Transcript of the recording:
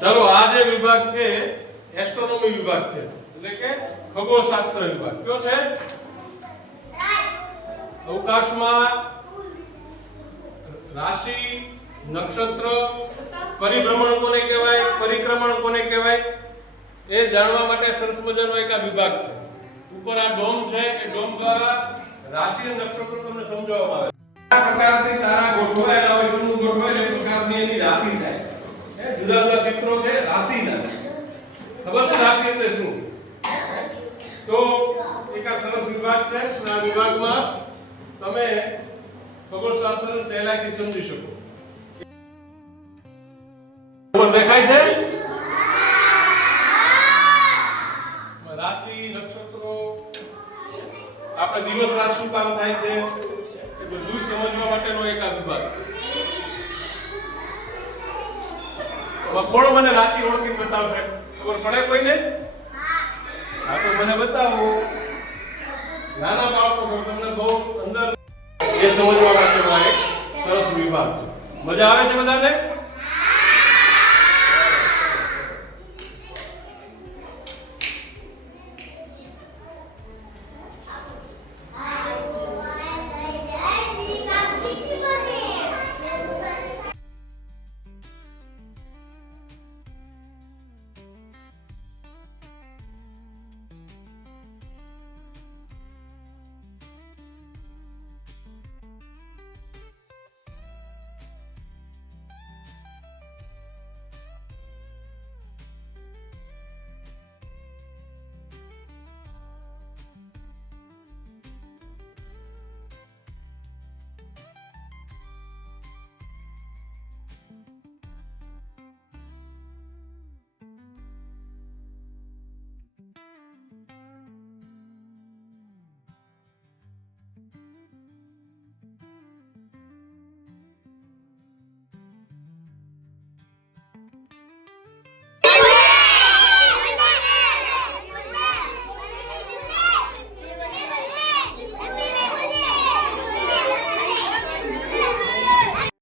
ચાલો આ જે વિભાગ છે એસ્ટ્રોનોમી વિભાગ છે એટલે કે ખગોળશાસ્ત્ર વિભાગ કયો છે અવકાશમાં રાશિ નક્ષત્ર પરિભ્રમણ કોને કહેવાય પરિક્રમણ કોને કહેવાય એ જાણવા માટે સરસ મજાનો એક આ વિભાગ છે ઉપર આ ડોમ છે એ ડોમ દ્વારા રાશિ અને નક્ષત્ર તમને સમજાવવામાં આવે આ પ્રકારથી તારા ગોઠવાયેલા હોય સમૂહ ગોઠવાયેલા એ પ્રકારની એની રાશિ થાય જુદા જુદા ચિત્રો છે રાશિના ખબર છે રાશિ એટલે શું તો એક આ સરસ વિભાગ છે આ વિભાગમાં તમે ખગોળશાસ્ત્રને સહેલાઈથી સમજી શકો ઉપર દેખાય છે રાશિ નક્ષત્રો આપણે દિવસ રાત શું કામ થાય છે એ બધું સમજવા માટેનો એક આ વિભાગ કોણ મને રાશિ ઓળખીને બતાવશે ખબર પડે કોઈને હા તો મને બતાવો નાના બાળકો છો તમને બહુ અંદર એ સમજવા માટેનો એક સરસ વિભાગ છે મજા આવે છે બધાને